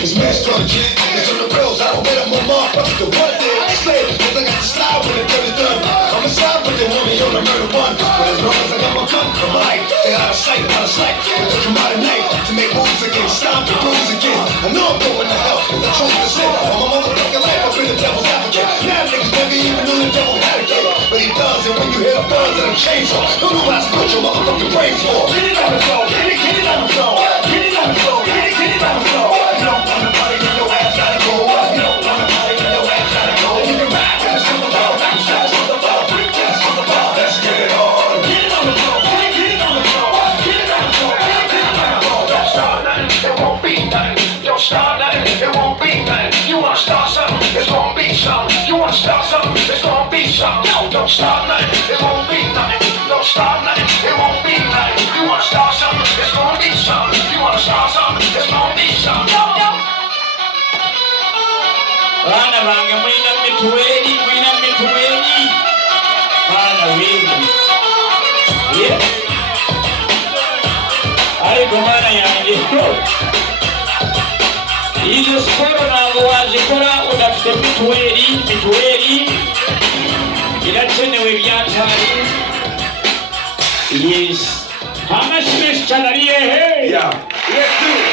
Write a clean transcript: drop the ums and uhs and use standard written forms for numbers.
It's master on the jet, it's on the rails. I don't bet I'm a motherfucker to one day. Slave, cause I got the slide when the dirt is done. I'm a side with the woman on the murder one. But as long as I got my gun, I'm alright. Stay out of sight, out of sight. But come out at night to make moves again, stomp and bruise again. I know I'm going to hell, cause I chose to sin. All my motherfucking life, I've been the devil's advocate. Now niggas never even knew the devil had a kid. But he does, and when you hear the buzz of them chainsaw, don't know what to put your motherfucking brains for. Get it on the floor, get it on the floor. Get it on the floor, get it on the floor. You don't want to party, then your ass gotta go. You don't want to party, then your ass gotta go. You can ride to the super ball, bounce fast on the ball, freak fast on the ball. Let's get it on. Get it on the floor, get it on the floor. Get it on the floor, get it on the floor. Don't start nothing, it won't be nothing. Don't start nothing, it won't be nothing. You wanna start something, it's gonna be something. You wanna start something, it's gonna be something. No, don't start nothing, it won't be nothing. Don't start nothing, it won't be nothing. You wanna start something, it's gonna be something. You wanna start something, it's gonna be something. Bana bange mwina mituweli, bana wingi. Yeah. Ariko mana yange. Izo skoro nabo wazikora udafite mituweli. Birakenewe byatari. Yes. Hamashimishi cyane ari hehe. Yeah. Let's do it.